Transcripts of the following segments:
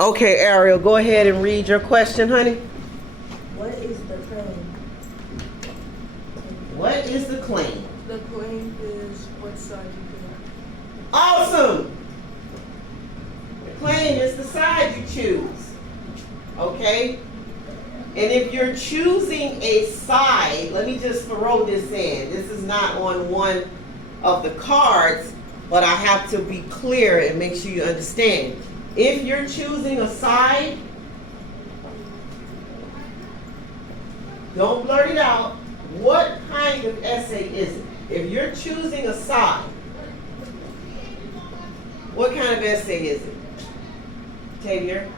Okay, Ariel, go ahead and read your question, honey. What is the claim? What is the claim? The claim is what side you pick. Awesome! The claim is the side you choose. Okay? And if you're choosing a side, let me just throw this in. This is not on one of the cards, but I have to be clear and make sure you understand. If you're choosing a side, don't blurt it out. What kind of essay is it? If you're choosing a side, what kind of essay is it? Tavier?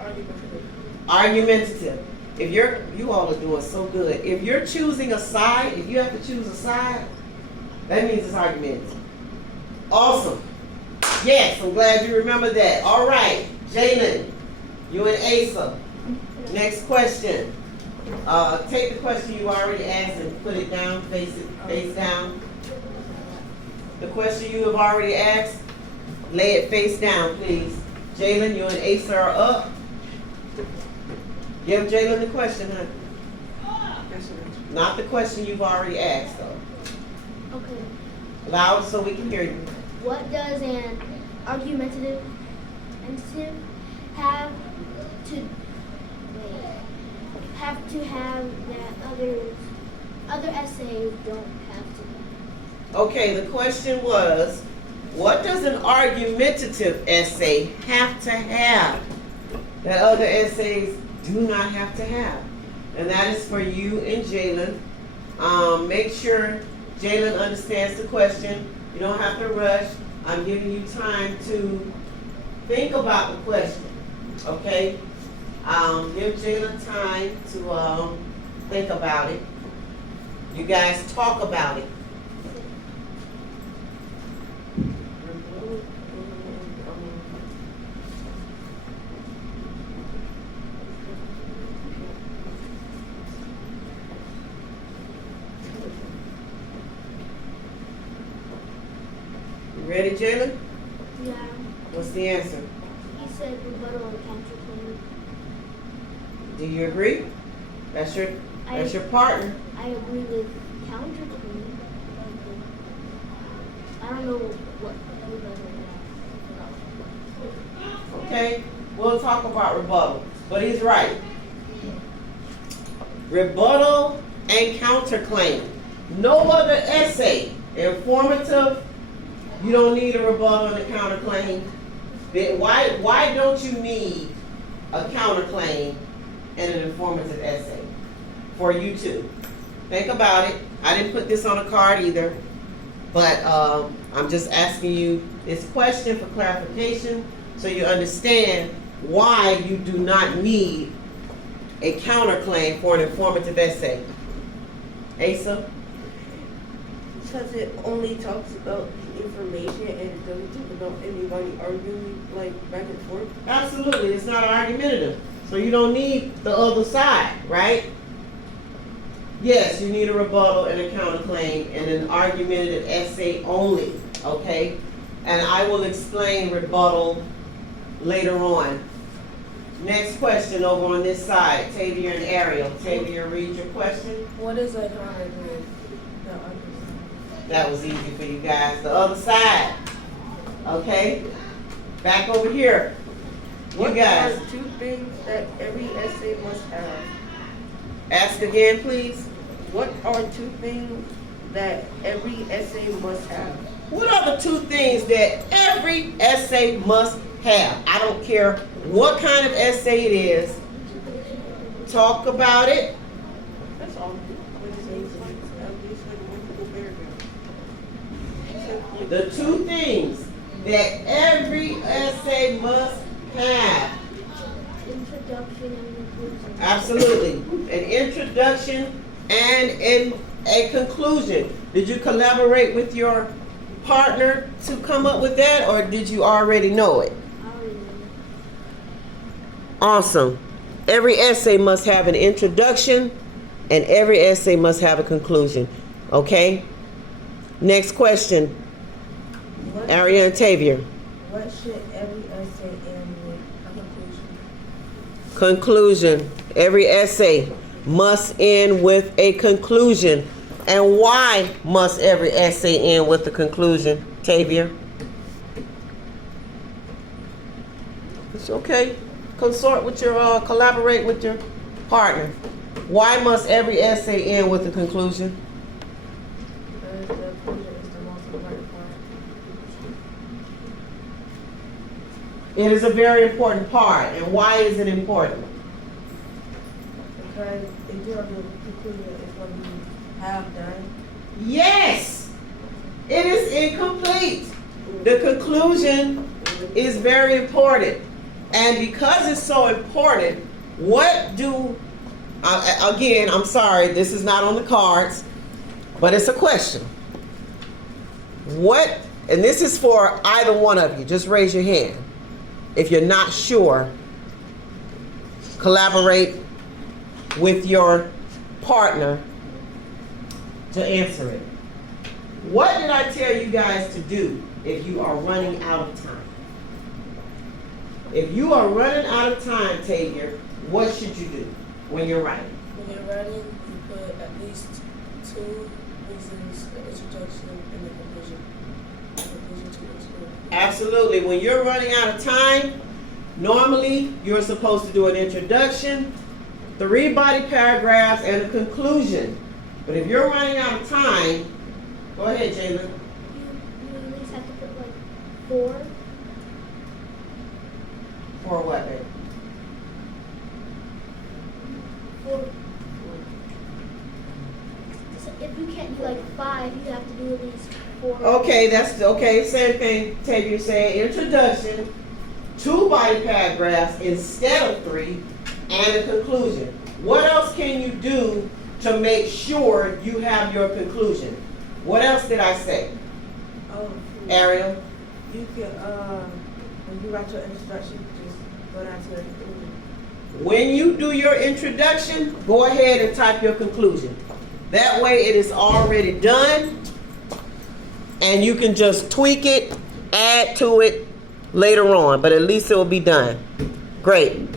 Argumentative. If you all are doing so good. If you're choosing a side, if you have to choose a side, that means it's argumentative. Awesome. Yes, I'm glad you remember that. All right, Jalen, you and Asa. Next question. Take the question you already asked and put it down, face down. The question you have already asked, lay it face down, please. Jalen, you and Asa are up. Give Jalen the question, huh? Not the question you've already asked, though. Okay. Loud so we can hear you. What does an argumentative have to have that other essays don't have to? Okay, the question was, what does an argumentative essay have to have that other essays do not have to have? And that is for you and Jalen. Make sure Jalen understands the question. You don't have to rush. I'm giving you time to think about the question, okay? Give Jalen time to think about it. You guys talk about it. You ready, Jalen? Yeah. What's the answer? He said rebuttal and counterclaim. Do you agree? That's your partner. I agree with counterclaim. I don't know what rebuttal is. Okay, we'll talk about rebuttal, but he's right. Rebuttal and counterclaim. No other essay, informative, you don't need a rebuttal and a counterclaim. Why don't you need a counterclaim and an informative essay for you two? Think about it. I didn't put this on a card either, but I'm just asking you this question for clarification so you understand why you do not need a counterclaim for an informative essay. Asa? Because it only talks about information and it doesn't talk about anybody arguing like back and forth. Absolutely, it's not argumentative. So you don't need the other side, right? Yes, you need a rebuttal and a counterclaim and an argumentative essay only, okay? And I will explain rebuttal later on. Next question over on this side, Tavia and Ariel. Tavia, read your question. What is a counterclaim? That was easy for you guys. The other side, okay? Back over here. You guys. What are 2 things that every essay must have? Ask again, please. What are 2 things that every essay must have? What are the 2 things that every essay must have? I don't care what kind of essay it is. Talk about it. That's all. The 2 things that every essay must have. Introduction and conclusion. Absolutely. An introduction and a conclusion. Did you collaborate with your partner to come up with that, or did you already know it? Awesome. Every essay must have an introduction and every essay must have a conclusion. Okay? Next question. Aria and Tavia. What should every essay end with? A conclusion. Conclusion. Every essay must end with a conclusion. And why must every essay end with a conclusion, Tavia? It's okay. Collaborate with your partner. Why must every essay end with a conclusion? Because the conclusion is the most important part. It is a very important part. And why is it important? Because if you don't do a conclusion, it's going to be half done. Yes, it is incomplete. The conclusion is very important. And because it's so important, again, I'm sorry, this is not on the cards, but it's a question. And this is for either one of you, just raise your hand. If you're not sure, collaborate with your partner to answer it. What did I tell you guys to do if you are running out of time? If you are running out of time, Tavia, what should you do when you're writing? When you're writing, you put at least 2 reasons, the introduction and the conclusion. Conclusion to the story. Absolutely. When you're running out of time, normally you're supposed to do an introduction, 3 body paragraphs, and a conclusion. But if you're running out of time, go ahead, Jayla. You at least have to put like 4. For what, babe? 4. So if you can't do like 5, you have to do at least 4. Okay, that's okay. Same thing Tavia said. Introduction, 2 body paragraphs instead of 3, and a conclusion. What else can you do to make sure you have your conclusion? What else did I say? Oh, Ariel? you can, when you write your introduction, just go down to the conclusion. When you do your introduction, go ahead and type your conclusion. That way it is already done, and you can just tweak it, add to it later on, but at least it will be done. Great.